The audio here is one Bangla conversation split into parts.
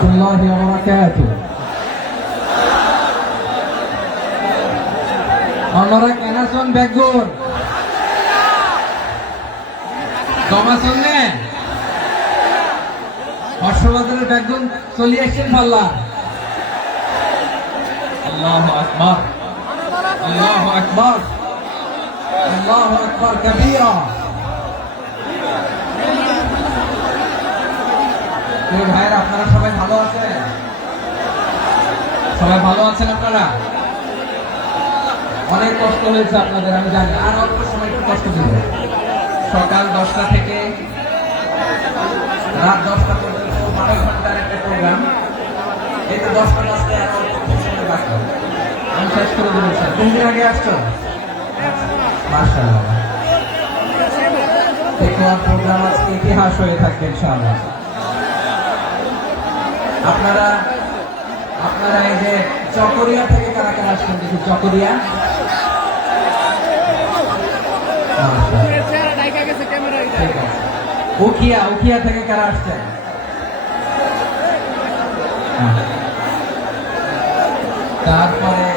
warahmatullahi wabarakatuh. Onorak enason begur. Tomason ne? Hashwadarer begun soliation palla. Allahu Akbar. Allahu Akbar. Allahu Akbar kabira. ভাইরা আপনারা সবাই ভালো আছেন? সবাই ভালো আছেন আপনারা? অনেক কষ্ট হয়েছে আপনাদের আমি জানি, আর অল্প সময় একটু কষ্ট দিবে। সকাল 10টা থেকে রাত 10টা পর্যন্ত 12 ঘন্টার একটা প্রোগ্রাম। এই তো 10টা বাজতে আর অল্প সময় বাকি, আমি শেষ করে দেবো। স্যার কোন দিন আগে আসছো? মাশাআল্লাহ, দেখুন প্রোগ্রাম আজকে ইতিহাস হয়ে থাকবে ইনশাআল্লাহ। আপনারা এই যে চকরিয়া থেকে কারা কারা আসছেন দেখি? চকরিয়া, উখিয়া থেকে কারা আসছেন? তারপরে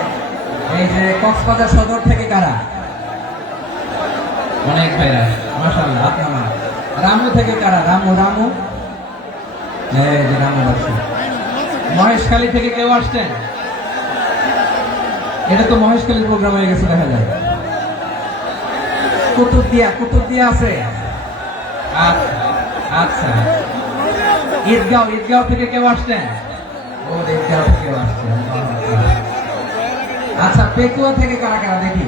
এই যে কক্সবাজার সদর থেকে কারা? অনেক ভাইরা মাশাআল্লাহ। আপনারা রামু থেকে কারা? রামু এই যে রামু আসছে। মহেশখালী থেকে কেউ আসছেন? এটা তো মহেশখালীর প্রোগ্রাম হয়ে গেছে দেখা যায়। কুতুবদিয়া আছে। আচ্ছা, ঈদগাঁও থেকে কেউ আসছেন? ও ঈদগাঁও থেকে কেউ আসছেন। আচ্ছা, পেকুয়া থেকে কারা কারা দেখি?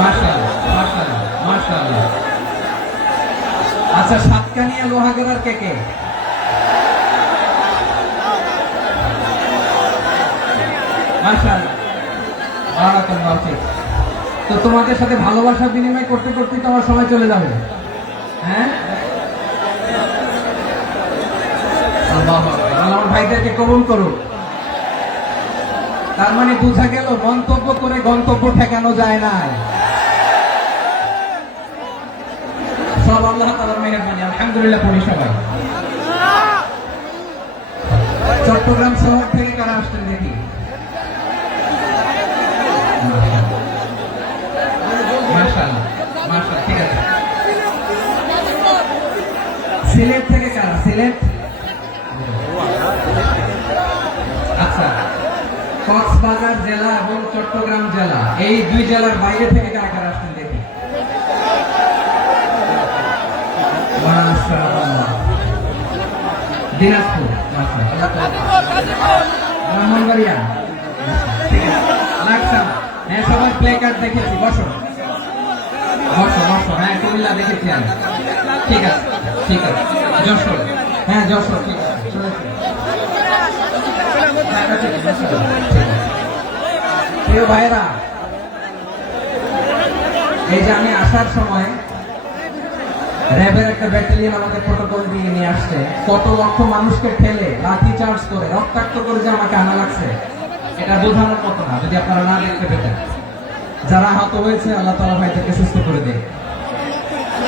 মাশাআল্লাহ। আচ্ছা, সাতকানিয়া লোহাগড়ার কে? মাশাআল্লাহ, বারাকাল্লাহু ফিক। তো তোমাদের সাথে ভালোবাসা বিনিময় করতে করতে তো আমার সময় চলে যাবে। হ্যাঁ, আল্লাহু আকবার। আমার ভাইদেরকে কবুল করুন। তার মানে বোঝা গেল মন্তব্য করে গন্তব্য ঠেকানো যায় না। সব আল্লাহ তাআলার মেহেরবানি, আলহামদুলিল্লাহ পড়ি সবাই। চট্টগ্রাম শহর থেকে কারা আসছেন দেখি? মাশাআল্লাহ, ঠিক আছে। সিলেট থেকে কারা? সিলেট, আচ্ছা। কক্সবাজার জেলা এবং চট্টগ্রাম জেলা, এই দুই জেলার বাইরে থেকে কারা কারা আসছেন দেখি? দিনাজপুর, ব্রাহ্মণবাড়িয়া, হ্যাঁ সবাই প্লে কার্ড দেখেছি। বসো। হ্যাঁ কুমিল্লা দেখেছি আমি। ঠিক আছে। যশোর, হ্যাঁ যশোর, ঠিক আছে। প্রিয় ভাইরা, এই যে আমি আসার সময় র্যাবের একটা ব্যাটালিয়ন আমাকে প্রোটোকল দিয়ে নিয়ে আসছে। কত লক্ষ মানুষকে ঠেলে লাঠি চার্জ করে রক্তাক্ত করে যে আমাকে আনা লাগছে, এটা বোঝানোর মতো না যদি আপনারা না দেখতে পেতেন। যারা আহত হয়েছে আল্লাহ তাআলা ভাইদেরকে সুস্থ করে দেয়।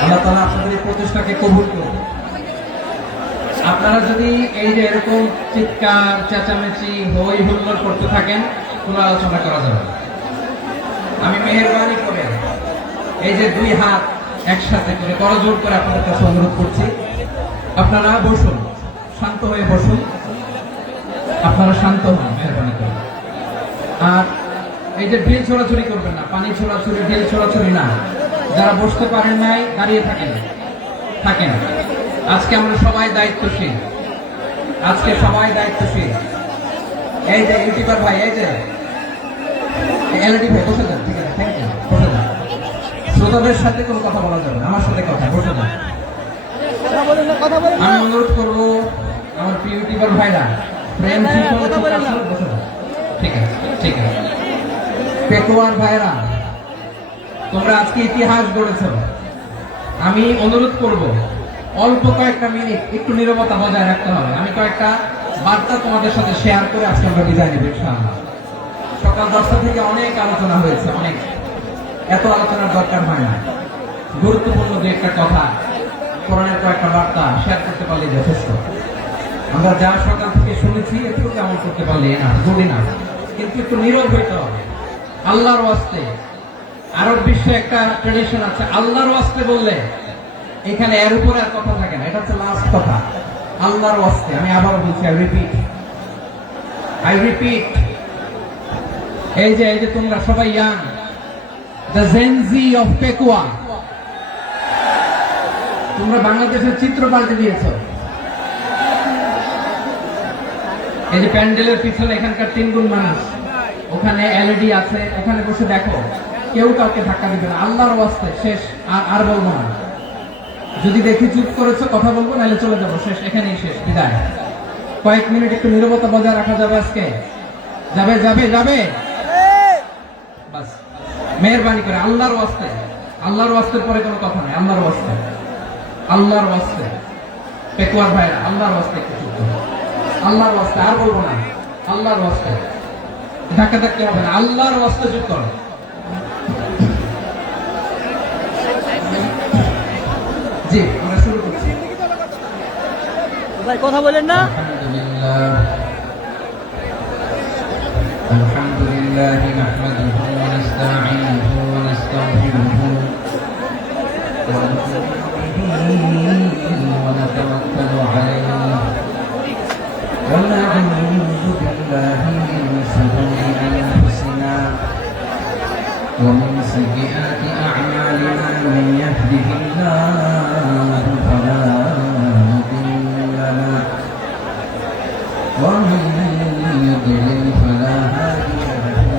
আল্লাহ তাআলা আপনাদের এই প্রচেষ্টাকে কবুল করুন। আপনারা যদি এই যে এরকম চিৎকার চেঁচামেচি হই হুল্লোড় করতে থাকেন, কোনো আলোচনা করা যাবে না। আমি মেহেরবানি করে এই যে দুই হাত একসাথে করে করজোড় করে আপনাদের কাছে অনুরোধ করছি, আপনারা বসুন, শান্ত হয়ে বসুন। আপনারা শান্ত হন মেহেরবানি করে। আর এই যে ঢিল ছোড়াছুড়ি করবেন না, পানি ছোড়াছুড়ি, ঢিল ছোড়াছুড়ি না। যারা বসতে পারেন নাই দাঁড়িয়ে থাকেন। আজকে আমরা সবাই দায়িত্বশীল। এই যে ইউটিউবার ভাই, এই যে এলডি ভাই, বসে যান। ঠিক আছে, থ্যাংক ইউ, বসে যান। শ্রোতাদের সাথে কোনো কথা বলা যাবে না, আমার সাথে কথা। বসে যান। আমি অনুরোধ করবো আমার প্রিয় ইউটিউবার ভাইরা, প্রেম বসে যান। ঠিক আছে। পেকুয়ার ভাইরা, তোমরা আজকে ইতিহাস গড়েছ। আমি অনুরোধ করব অল্প কয়েকটা মিনিট একটু নীরবতা বজায় রাখতে হবে। আমি কয়েকটা বার্তা তোমাদের সাথে শেয়ার করে আজকে আমরা বিদায় নেব ইনশাআল্লাহ। সকাল 10টা থেকে অনেক আলোচনা হয়েছে, এত আলোচনার দরকার হয় না। গুরুত্বপূর্ণ যে একটা কথা কোরআনের কয়েকটা বার্তা শেয়ার করতে পারলে যথেষ্ট। আমরা যা সকাল থেকে শুনেছি একটু কেমন করতে পারলে না জুড়ি না, কিন্তু একটু নীরব হইতে হবে আল্লাহর ওয়াস্তে। আরব বিশ্বে একটা ট্রেডিশন আছে, আল্লাহর ওয়াস্তে বললে এখানে এর উপরে আর কথা থাকে না, এটা হচ্ছে লাস্ট কথা। আল্লাহর ওয়াস্তে, আমি আবার বলছি, আই রিপিট, এই যে তোমরা সবাই young, the Gen Z of Pekua, তোমরা বাংলাদেশের চিত্র পাল্টে দিয়েছো। এই যে প্যান্ডেলের পিছনে এখানকার 3 গুণ মানুষ, ওখানে এলইডি আছে, ওখানে বসে দেখো, কেউ কাউকে ধাক্কা দিবে না। আল্লাহর ওয়াস্তে শেষ, আর বলবো না। যদি দেখি চুপ করেছো কথা বলবো, নাহলে চলে যাবো, শেষ, এখানেই শেষ, বিদায়। কয়েক মিনিট একটু নীরবতা বজায় রাখা যাবে আজকে? যাবে যাবে যাবে, বাস মেহেরবানি করে আল্লাহর ওয়াস্তে। আল্লাহর ওয়াস্তের পরে কোনো কথা নেই, আল্লাহর ওয়াস্তে, আল্লাহর ওয়াস্তে। পেকুয়ার ভাইরা, আল্লাহর ওয়াস্তে একটু চুপ করো, আল্লাহর ওয়াস্তে, আর বলবো না, আল্লাহর ওয়াস্তে। ধাক্কা ধাক্কি হবে না, আল্লাহর ওয়াস্তে চুপ করো। জি, আমরা শুরু করছি। ভাই কথা বলেন না। আলহামদুলিল্লাহ নাহমাদুহু ওয়া নাস্তাঈনুহু ওয়া নাস্তাগফিরুহু ওয়া নু'মিনু বিহি ওয়া নাতাওয়াক্কালু আলাইহি ওয়া না'উযু বিল্লাহি মিন শুরুরি আনফুসিনা ওয়া মিন সাইয়্যাতি আ'মালিনা মান ইয়াহদিহিল্লাহু ফালা মুদিল্লা লাহু ওয়া মান يضلل فلا هادي له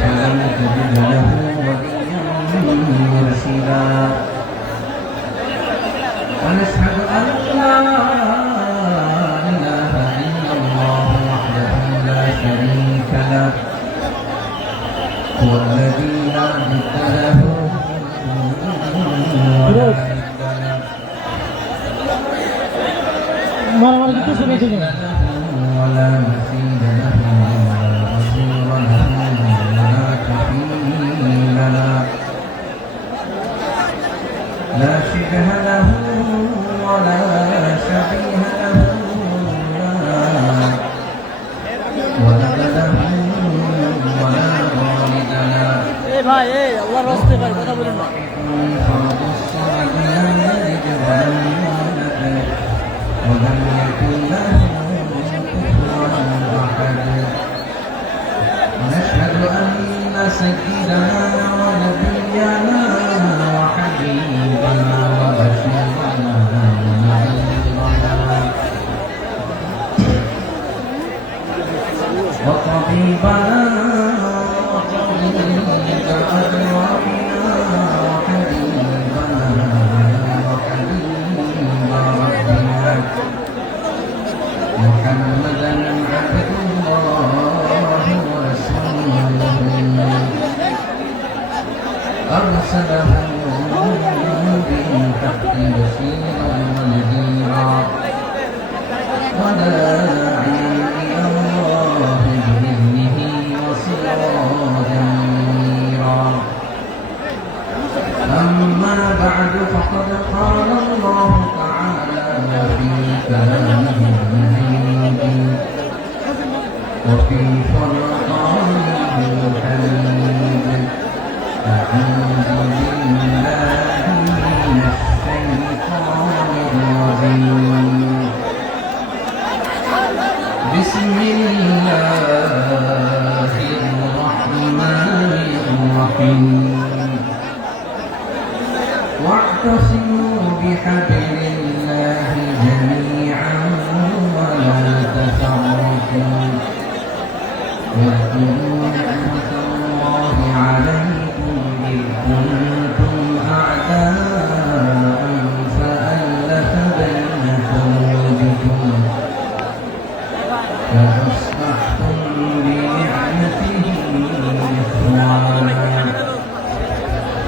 فلن تجد له وليا مرشدا ونشهد أن لا إله إلا الله وحده لا شريك له هو الذي لا ند له ولا ند له ولا مثيل له ولا وزير له ولا كفيل له لا شبه له ولا شبيه له ولد له ولا والد له ভাই আল্লাহর রাস্তায় ভাই কথা বলেন না। فرد الصمد لم يلد ولم يولد ولم يكن له كفوا احد ونشهد ان سيدنا ونبينا وحبيبنا وبشيرنا ونذيرنا وطبيبنا وطبيب ارواحنا وحبيبنا وحبيب ربنا محمدا عبد الله ورسوله أرسله بالحق بشيرا ونذيرا وداعيا إلى الله بإذنه وسراجا منيرا أما بعد فقد قال الله تعالى في كلامه المجيد وفي فرقانه الحميد أعوذ بالله من الشيطان الرجيم بسم الله الرحمن الرحيم واعتصموا بحبل الله جميعا ولا تفرقوا واذكروا نعمة الله عليكم إذ كنتم أعداء فألف بين قلوبكم فأصبحتم بنعمته إخوانا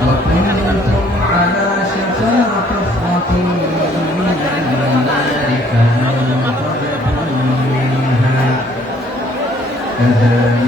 وكنتم على شفا حفرة من النار فأنقذكم منها كذلك